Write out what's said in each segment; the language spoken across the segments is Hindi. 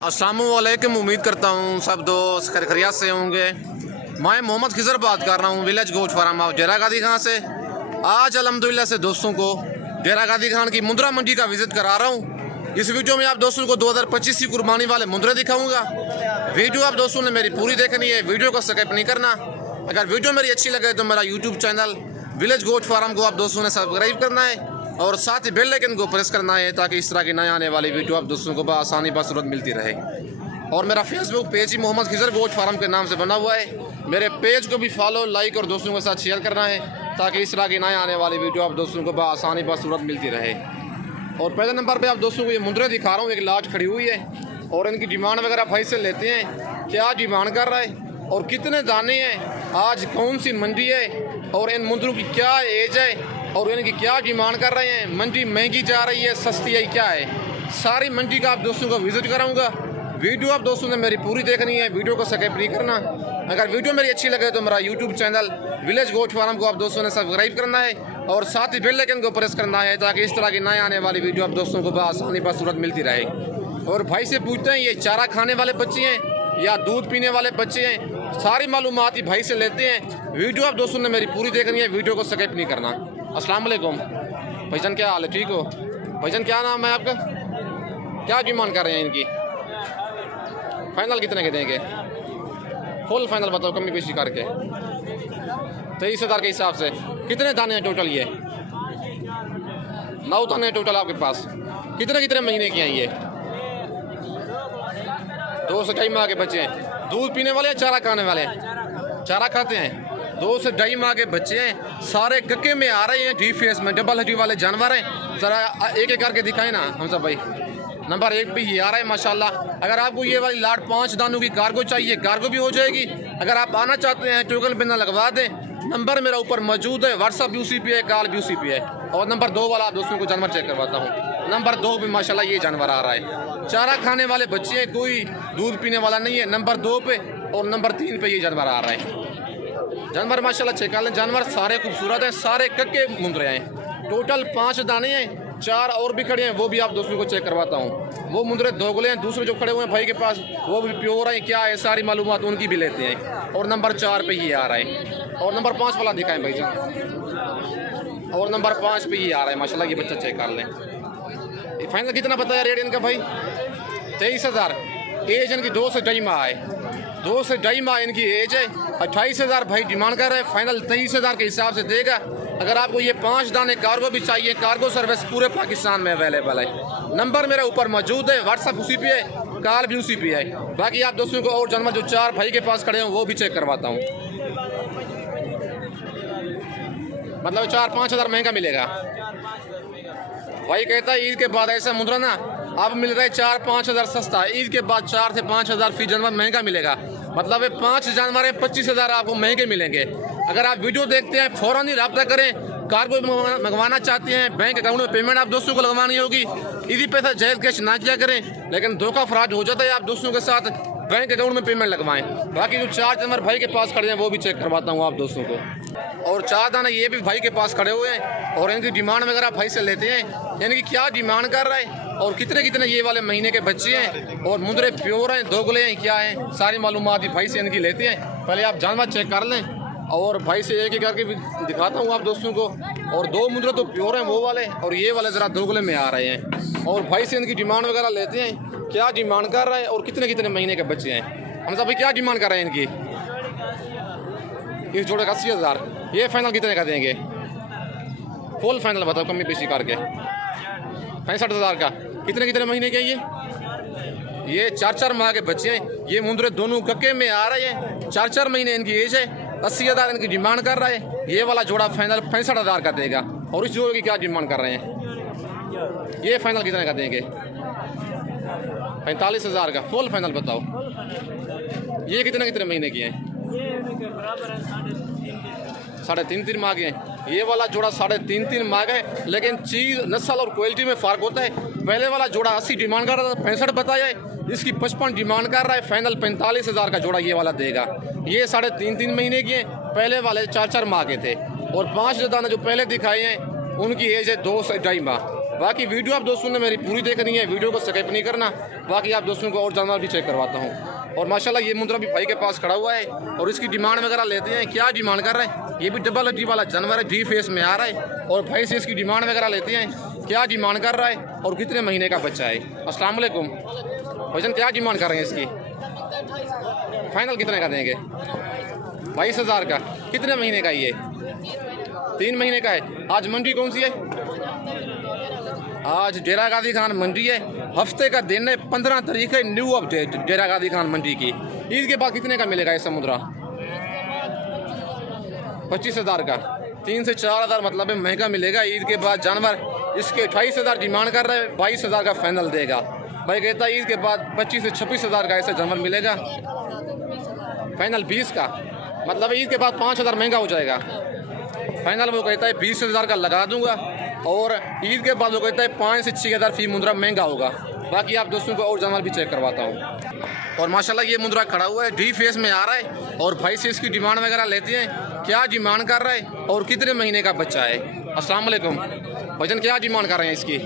अस्सलामुअलैकुम। उम्मीद करता हूँ सब दोस्त खैरियत से होंगे। मैं मोहम्मद खिजर बात कर रहा हूँ विलेज गोट फार्म ऑफ डेरा गादी खान से। आज अल्हम्दुलिल्लाह से दोस्तों को डेरा गादी खान की मुंद्रा मंडी का विज़िट करा रहा हूँ। इस वीडियो में आप दोस्तों को 2025 की कुर्बानी वाले मुंद्रे दिखाऊंगा। वीडियो आप दोस्तों ने मेरी पूरी देखनी है, वीडियो को स्किप नहीं करना। अगर वीडियो मेरी अच्छी लगे तो मेरा YouTube channel village goat farm को आप दोस्तों ने सब्सक्राइब करना है और साथ ही बेल आइकन को प्रेस करना है ताकि इस तरह की नए आने वाली वीडियो आप दोस्तों को आसानी बसूरत मिलती रहे। और मेरा फेसबुक पेज ही मोहम्मद खिजर गोट फार्म के नाम से बना हुआ है। मेरे पेज को भी फॉलो, लाइक और दोस्तों के साथ शेयर करना है ताकि इस तरह की नए आने वाली वीडियो आप दोस्तों को आसानी बसूरत मिलती रहे। और पहले नंबर पर आप दोस्तों को ये मुंद्रे दिखा रहा हूँ। एक लाट खड़ी हुई है और इनकी डिमांड वगैरह भाई से लेते हैं, क्या डिमांड कर रहा है और कितने दाने हैं, आज कौन सी मंडी है और इन मुंद्रों की क्या एज है और इनकी क्या डिमांड कर रहे हैं। मंडी महंगी जा रही है, सस्ती है, क्या है, सारी मंडी का आप दोस्तों को विजिट कराऊंगा। वीडियो आप दोस्तों ने मेरी पूरी देखनी है, वीडियो को स्किप नहीं करना। अगर वीडियो मेरी अच्छी लगे तो मेरा YouTube channel village goat farm को आप दोस्तों ने सब्सक्राइब करना है और साथ ही बेल आइकन को प्रेस करना है ताकि इस तरह की नए आने वाली वीडियो आप दोस्तों को आसानी बसूरत मिलती रहे। और भाई से पूछते हैं ये चारा खाने वाले बच्चे हैं या दूध पीने वाले बच्चे हैं, सारी मालूमात ही भाई से लेते हैं। वीडियो आप दोस्तों ने मेरी पूरी देखनी है, वीडियो को स्किप नहीं करना। अस्सलाम वालेकुम भाईजान, क्या हाल है, ठीक हो भाईजान? क्या नाम है आपका, क्या डिमांड कर रहे हैं इनकी? फाइनल कितने के देंगे? फुल फाइनल बताओ, कमी बेशी करके 23,000 के हिसाब से। कितने दाने हैं टोटल? ये 9 दाने टोटल आपके पास। कितने कितने महीने की हैं ये? 2 से 2.5 माह के बच्चे हैं। दूध पीने वाले हैं, चारा खाने वाले हैं? चारा खाते हैं। 2 से 2.5 माह के बच्चे हैं, सारे कक्के में आ रहे हैं, डी फेस में, डबल हड्डी वाले जानवर हैं। ज़रा एक एक करके दिखाए ना हम सब भाई। नंबर 1 पे ये आ रहा है माशाल्लाह। अगर आपको ये वाली लाट 5 दानों की कार्गो चाहिए, कार्गो भी हो जाएगी। अगर आप आना चाहते हैं टोकन बिना लगवा दें। नंबर मेरा ऊपर मौजूद है, व्हाट्सअप भी उसी पे है, कॉल भी उसी पे है। और नंबर 2 वाला आप दोस्तों को जानवर चेक करवाता हूँ। नंबर 2 पे माशाल्लाह ये जानवर आ रहा है, चारा खाने वाले बच्चे हैं, कोई दूध पीने वाला नहीं है। नंबर 2 पे और नंबर 3 पे ये जानवर आ रहा है। जानवर माशाल्लाह चेक कर लें, जानवर सारे खूबसूरत हैं, सारे कक्के मुंद्रे हैं। टोटल 5 दाने हैं, 4 और भी खड़े हैं, वो भी आप दोस्तों को चेक करवाता हूँ। वो मुंद्रे दोगले हैं, दूसरे जो खड़े हुए हैं भाई के पास वो भी प्योर हैं, क्या है, सारी मालूमात उनकी भी लेते हैं। और नंबर 4 पे ये आ रहा है। और नंबर 5 वाला दिखाएं भाई जान। और नंबर 5 पे ये आ रहा है माशाल्लाह, ये बच्चा चेक कर लें। फाइनल कितना बताया रेट इनका भाई? 23,000। एज इनकी 2 से 2.5 माह है, 2 से 2.5 माह इनकी एज है। 28,000 भाई डिमांड कर रहे हैं, फाइनल 23,000 के हिसाब से देगा। अगर आपको ये 5 दाने कार्गो भी चाहिए, कार्गो सर्विस पूरे पाकिस्तान में अवेलेबल है। नंबर मेरा ऊपर मौजूद है, व्हाट्सअप उसी पे है, कॉल भी उसी पे है। बाकी आप दोस्तों को और जानवर जो 4 भाई के पास खड़े हैं वो भी चेक करवाता हूँ। मतलब 4-5 हज़ार महंगा मिलेगा। भाई कहता है ईद के बाद ऐसा मुद्रा ना अब मिल रहा है 4-5 हज़ार सस्ता, ईद के बाद 4 से 5 हज़ार फी जानवर महंगा मिलेगा। मतलब 5 जानवर है 25,000 आपको महंगे मिलेंगे। अगर आप वीडियो देखते हैं फ़ौरन ही रब्ता करें। कार्गो मंगवाना चाहते हैं, बैंक अकाउंट में पेमेंट आप दोस्तों को लगवानी होगी, इसी पैसा जायज़ कैश ना किया करें, लेकिन धोखा फ्रॉड हो जाता है। आप दोस्तों के साथ बैंक अकाउंट में पेमेंट लगवाएं। बाकी जो 4 जानवर भाई के पास खड़े हैं वो भी चेक करवाता हूँ आप दोस्तों को। और 4 दाना ये भी भाई के पास खड़े हुए हैं और इनकी डिमांड वगैरह भाई से लेते हैं, इनकी क्या डिमांड कर रहा है और कितने कितने ये वाले महीने के बच्चे हैं और मुंद्रे प्योर हैं, दोगले हैं, क्या हैं, सारी मालूमात ही भाई से इनकी लेते हैं। पहले आप जानवर चेक कर लें और भाई से एक एक करके भी दिखाता हूँ आप दोस्तों को। और 2 मुंद्रे तो प्योर हैं वो वाले, और ये वाले ज़रा दोगले में आ रहे हैं। और भाई से इनकी डिमांड वगैरह लेते हैं, क्या डिमांड कर रहा है और कितने कितने महीने के बच्चे हैं। हम सब क्या डिमांड कर रहे हैं इनकी? इस जोड़े का 80,000। ये फाइनल कितने का देंगे? फुल फाइनल बताओ, कमी बेशी करके 65,000 का। कितने कितने महीने के? ये 4-4 माह के बच्चे हैं। ये मुंद्रे दोनों कक्के में आ रहे हैं, 4-4 महीने इनकी एज है। 80,000 इनकी डिमांड कर रहा है। ये वाला जोड़ा फाइनल 65,000 का देगा। और इस जोड़े की क्या डिमांड कर रहे हैं? ये फाइनल कितने का देंगे? 45,000 का। फुल फाइनल बताओ। ये कितने कितने महीने की हैं? 3.5 माह के हैं। ये वाला जोड़ा 3.5 माह का है, लेकिन चीज़, नस्ल और क्वालिटी में फ़र्क होता है। पहले वाला जोड़ा 80 डिमांड कर रहा था, 65 बताया है, इसकी 55 डिमांड कर रहा है। फाइनल 45,000 का जोड़ा ये वाला देगा। ये 3.5 महीने की हैं, पहले वाले 4-4 माह के थे। और 5 दाना जो पहले दिखाए हैं उनकी एज है 2 से 2.5 माह। बाकी वीडियो आप दोस्तों ने मेरी पूरी देखनी है, वीडियो को स्किप नहीं करना। बाकी आप दोस्तों को और जानवर भी चेक करवाता हूँ। और माशाल्लाह ये मुंद्रा भी भाई के पास खड़ा हुआ है और इसकी डिमांड वगैरह लेते हैं। क्या डिमांड कर रहे हैं? ये भी डबल हड्डी वाला जानवर है, जी फेस में आ रहा है और भाई से इसकी डिमांड वगैरह लेते हैं। क्या डिमांड कर रहा है और कितने महीने का बच्चा है? अस्सलाम वालेकुम भाईजान, क्या डिमांड कर रहे हैं इसकी? फाइनल कितने का देंगे? 22,000 का। कितने महीने का ये? 3 महीने का है। आज मंडी कौन सी है? आज डेरा गादी खान मंडी है। हफ्ते का दिन है, 15 तारीख है, न्यू अपडेट डेरा गादी खान मंडी की। ईद के बाद कितने का मिलेगा ये समुद्रा? 25,000 का। 3 से 4,000 मतलब है महंगा मिलेगा। ईद के बाद जानवर इसके 28,000 डिमांड कर रहे हैं, 22,000 का फाइनल देगा। भाई कहता है ईद के बाद 25 से 26,000 का ऐसा जानवर मिलेगा। फाइनल 20 का मतलब ईद के बाद 5,000 महंगा हो जाएगा। फाइनल वो कहता है 20,000 का लगा दूंगा और ईद के बाद वो कहता है 5 से 6,000 फी मुंद्रा महंगा होगा। बाकी आप दोस्तों को और जानवर भी चेक करवाता हूँ। और माशाल्लाह ये मुंद्रा खड़ा हुआ है, डी फेस में आ रहा है और भाई से इसकी डिमांड वगैरह लेते हैं। क्या डिमांड कर रहा है और कितने महीने का बच्चा है? अस्सलाम वालेकुम भाईजान, क्या डिमांड कर रहे हैं इसकी?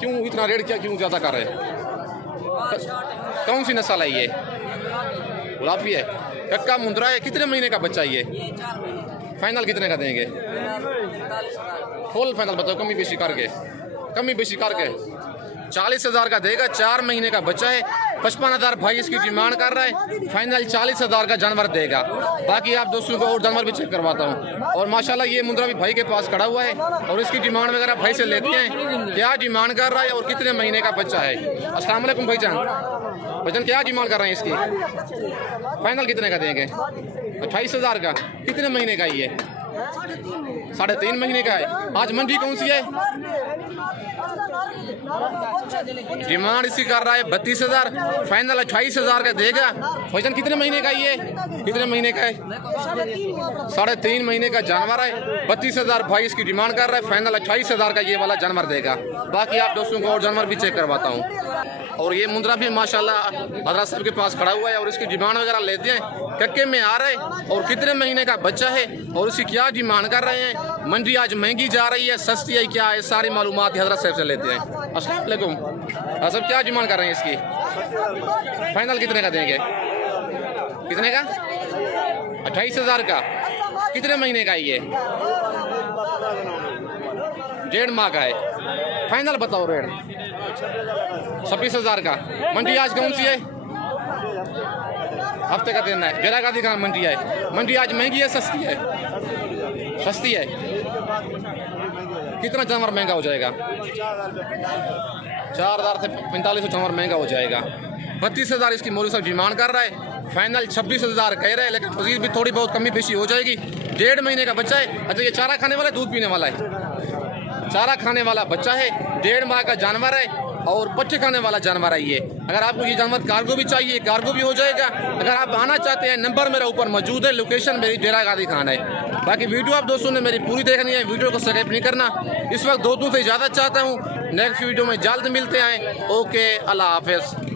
क्यों इतना रेट क्यों ज़्यादा कर रहे हैं? कौन सी नस्ल है ये? गुलाबी है, कक्का मुंद्रा है। कितने महीने का बच्चा है ये? फाइनल कितने का देंगे? फुल फाइनल बताओ, कमी बेशी करके 40,000 का देगा। 4 महीने का बच्चा है। 55,000 भाई इसकी डिमांड कर रहा है। फाइनल 40,000 का जानवर देगा। बाकी आप दोस्तों को और जानवर भी चेक करवाता हूँ। और माशाल्लाह ये मुंद्रा भी भाई के पास खड़ा हुआ है और इसकी डिमांड वगैरह भाई से लेते हैं। क्या डिमांड कर रहा है और कितने महीने का बच्चा है? अस्सलाम वालेकुम भाईजान, क्या डिमांड कर रहे हैं इसकी? फाइनल कितने का देंगे? 28,000 का। कितने महीने का ये? 3.5 महीने का है। आज मंडी कौन सी है? डिमांड इसकी कर रहा है 32,000, फाइनल 28,000 का देगा। भाईजान कितने महीने का ये? कितने महीने का है? 3.5 महीने का जानवर है। 32,000 भाई इसकी डिमांड कर रहा है। फाइनल 28,000 का ये वाला जानवर देगा। बाकी आप दोस्तों को और जानवर भी चेक करवाता हूँ। और ये मुंद्रा भी माशाल्लाह हजरत साहब के पास खड़ा हुआ है और इसकी डिमांड वगैरह लेते हैं। कक्के में आ रहा है और कितने महीने का बच्चा है और इसकी क्या डिमांड कर रहे हैं? मंडी आज महंगी जा रही है, सस्ती है, क्या है, सारी मालूमात हजरत साहब से लेते हैं। अस्सलाम वालेकुम सब, क्या डिमांड कर रहे हैं इसकी? फाइनल कितने का देंगे? कितने का? 28,000 का। कितने महीने का ये? 1.5 माह का है। फाइनल बताओ रेट। 26,000 का। मंडी आज कौन सी है? हफ्ते का दिन है, डेरा गादी खान मंडी है। मंडी आज महंगी है सस्ती है? सस्ती है। कितना जानवर महंगा हो जाएगा? 4,000 से 45,000 जानवर महंगा हो जाएगा। 32,000 इसकी मौलवी साहब डिमांड कर रहा है। फाइनल 26,000 कह रहे हैं, लेकिन मजीद भी थोड़ी बहुत कमी बेशी हो जाएगी। 1.5 महीने का बच्चा है। अच्छा ये चारा खाने वाला है, दूध पीने वाला है? चारा खाने वाला बच्चा है, 1.5 माह का जानवर है और पट्टे खाने वाला जानवर है ये। अगर आपको ये जानवर कार्गो भी चाहिए, कार्गो भी हो जाएगा। अगर आप आना चाहते हैं, नंबर मेरा ऊपर मौजूद है, लोकेशन मेरी डेरा गादी खान है। बाकी वीडियो आप दोस्तों ने मेरी पूरी देखनी है, वीडियो को स्किप नहीं करना। इस वक्त दोस्तों से इजाज़त चाहता हूँ। नेक्स्ट वीडियो में जल्द मिलते हैं। ओके, अल्लाह हाफिज़।